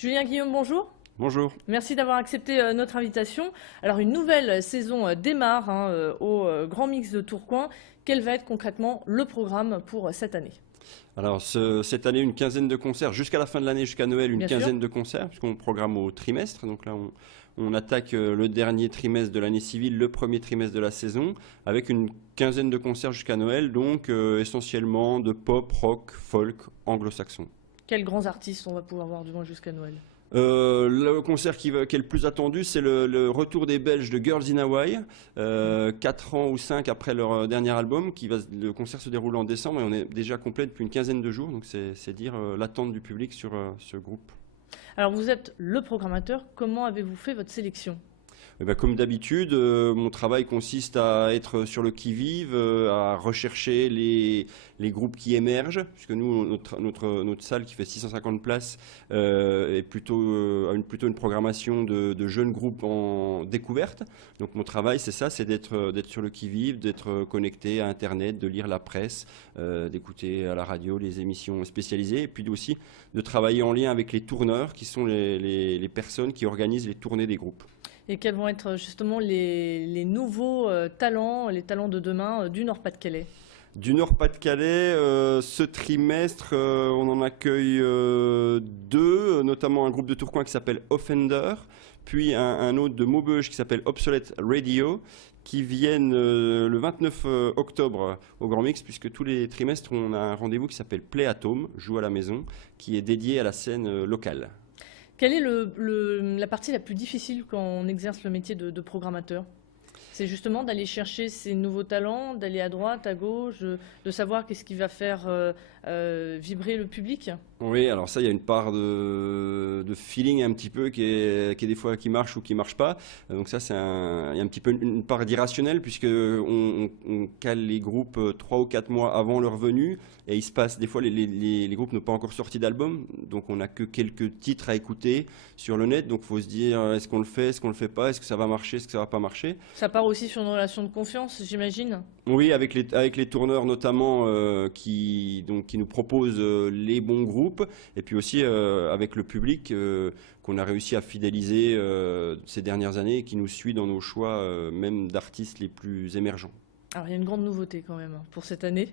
Julien Guillaume, bonjour. Bonjour. Merci d'avoir accepté notre invitation. Alors, une nouvelle saison démarre au Grand Mix de Tourcoing. Quel va être concrètement le programme pour cette année? Alors cette année, une quinzaine de concerts, jusqu'à la fin de l'année, jusqu'à Noël, une Bien sûr. quinzaine de concerts, puisqu'on programme au trimestre. Donc là, on attaque le dernier trimestre de l'année civile, le premier trimestre de la saison, avec une quinzaine de concerts jusqu'à Noël, donc essentiellement de pop, rock, folk, anglo-saxon. Quels grands artistes on va pouvoir voir du moins jusqu'à Noël? Le concert qui est le plus attendu, c'est le retour des Belges de Girls in Hawaii, 4 ans ou 5 après leur dernier album. Le concert se déroule en décembre et on est déjà complet depuis une quinzaine de jours, donc c'est dire l'attente du public sur ce groupe. Alors, vous êtes le programmateur. Comment avez-vous fait votre sélection? Eh ben, comme d'habitude, mon travail consiste à être sur le qui-vive, à rechercher les groupes qui émergent, puisque nous, notre salle qui fait 650 places est a plutôt une programmation de jeunes groupes en découverte. Donc mon travail, c'est ça, c'est d'être sur le qui-vive, d'être connecté à Internet, de lire la presse, d'écouter à la radio les émissions spécialisées, et puis aussi de travailler en lien avec les tourneurs, qui sont les personnes qui organisent les tournées des groupes. Et quels vont être justement les nouveaux talents, les talents de demain du Nord-Pas-de-Calais? Du Nord-Pas-de-Calais, ce trimestre, on en accueille deux, notamment un groupe de Tourcoing qui s'appelle Offender, puis un autre de Maubeuge qui s'appelle Obsolete Radio, qui viennent le 29 octobre au Grand Mix, puisque tous les trimestres, on a un rendez-vous qui s'appelle Play at Home, joue à la maison, qui est dédié à la scène locale. Quelle est la partie la plus difficile quand on exerce le métier de programmateur? C'est justement d'aller chercher ces nouveaux talents, d'aller à droite, à gauche, de savoir qu'est-ce qui va faire vibrer le public? Oui, alors ça, il y a une part de feeling un petit peu qui est des fois qui marche ou qui marche pas. Donc ça, il y a un petit peu une part d'irrationnel puisque on cale les groupes 3 ou 4 mois avant leur venue et il se passe des fois les groupes n'ont pas encore sorti d'album, donc on n'a que quelques titres à écouter sur le net. Donc il faut se dire est-ce qu'on le fait, est-ce qu'on le fait pas, est-ce que ça va marcher, est-ce que ça va pas marcher. Ça part aussi sur une relation de confiance, j'imagine. Oui, avec les tourneurs notamment qui nous proposent les bons groupes et puis aussi avec le public qu'on a réussi à fidéliser ces dernières années et qui nous suit dans nos choix même d'artistes les plus émergents. Alors il y a une grande nouveauté quand même pour cette année.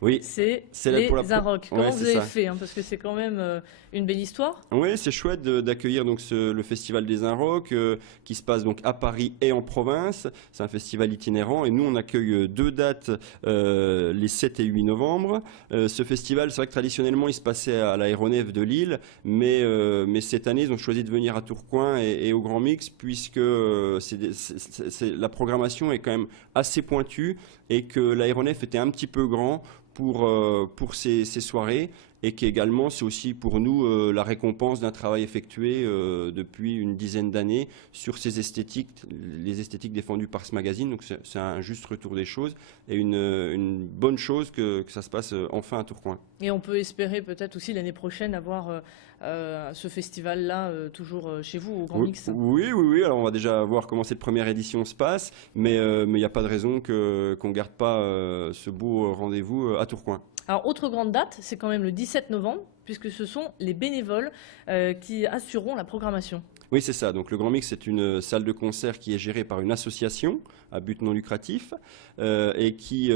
Oui, C'est là pour les Inrocks. Comment ouais, vous c'est avez ça. fait parce que c'est quand même une belle histoire. Oui, c'est chouette d'accueillir donc le festival des Inrocks qui se passe donc à Paris et en province. C'est un festival itinérant et nous on accueille deux dates les 7 et 8 novembre. Ce festival, c'est vrai que traditionnellement il se passait à l'aéronef de Lille, mais cette année ils ont choisi de venir à Tourcoing et au Grand Mix puisque la programmation est quand même assez pointue et que l'aéronef était un petit peu grand pour ces soirées et qu'également c'est aussi pour nous la récompense d'un travail effectué depuis une dizaine d'années sur ces esthétiques, les esthétiques défendues par ce magazine. Donc c'est un juste retour des choses et une bonne chose que ça se passe enfin à Tourcoing. Et on peut espérer peut-être aussi l'année prochaine avoir ce festival-là toujours chez vous au Grand Mix. Oui. Alors on va déjà voir comment cette première édition se passe, mais il n'y a pas de raison qu'on ne garde pas ce beau rendez-vous à Tourcoing. Alors, autre grande date, c'est quand même le 17 novembre, puisque ce sont les bénévoles qui assureront la programmation. Oui, c'est ça. Donc le Grand Mix, c'est une salle de concert qui est gérée par une association à but non lucratif et qui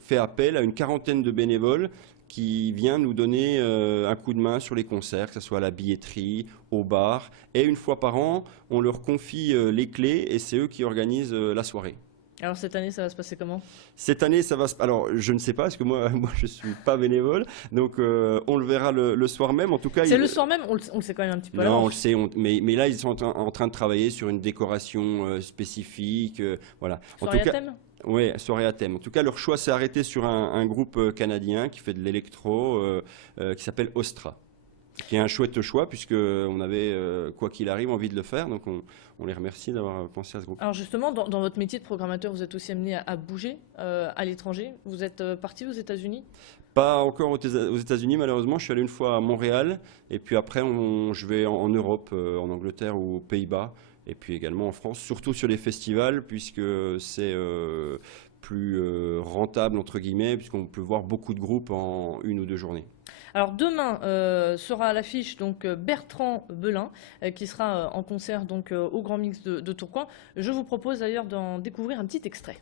fait appel à une quarantaine de bénévoles qui vient nous donner un coup de main sur les concerts, que ce soit à la billetterie, au bar. Et une fois par an, on leur confie les clés et c'est eux qui organisent la soirée. Alors cette année, ça va se passer comment? Cette année, ça va se... Alors, je ne sais pas, parce que moi je ne suis pas bénévole, donc on le verra le soir même. En tout cas, c'est le soir même, on le sait quand même un petit peu. Non, on le sait, mais là, ils sont en train de travailler sur une décoration spécifique. Voilà. Soirée à thème? Oui, soirée à thème. En tout cas, leur choix s'est arrêté sur un groupe canadien qui fait de l'électro, qui s'appelle Ostra. Qui est un chouette choix, puisqu'on avait, quoi qu'il arrive, envie de le faire. Donc on les remercie d'avoir pensé à ce groupe. Alors justement, dans votre métier de programmateur, vous êtes aussi amené à bouger à l'étranger. Vous êtes parti aux États-Unis? Pas encore aux États-Unis, malheureusement. Je suis allé une fois à Montréal. Et puis après, je vais en Europe, en Angleterre ou aux Pays-Bas. Et puis également en France, surtout sur les festivals, puisque c'est plus rentable, entre guillemets, puisqu'on peut voir beaucoup de groupes en 1 ou 2 journées. Alors demain sera à l'affiche donc Bertrand Belin qui sera en concert donc au Grand Mix de Tourcoing. Je vous propose d'ailleurs d'en découvrir un petit extrait.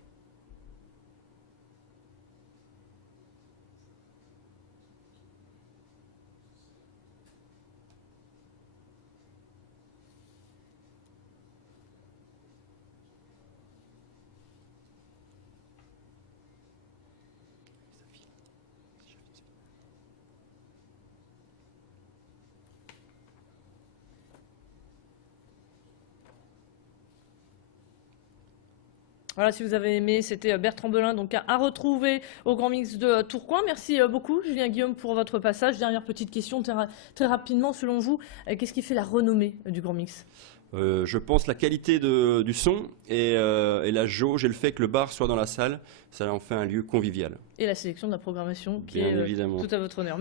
Voilà, si vous avez aimé, c'était Bertrand Belin, donc à retrouver au Grand Mix de Tourcoing. Merci beaucoup, Julien Guillaume, pour votre passage. Dernière petite question, très rapidement, selon vous, qu'est-ce qui fait la renommée du Grand Mix ? Je pense la qualité du son et la jauge et le fait que le bar soit dans la salle, ça en fait un lieu convivial. Et la sélection de la programmation qui Bien est évidemment. tout à votre honneur.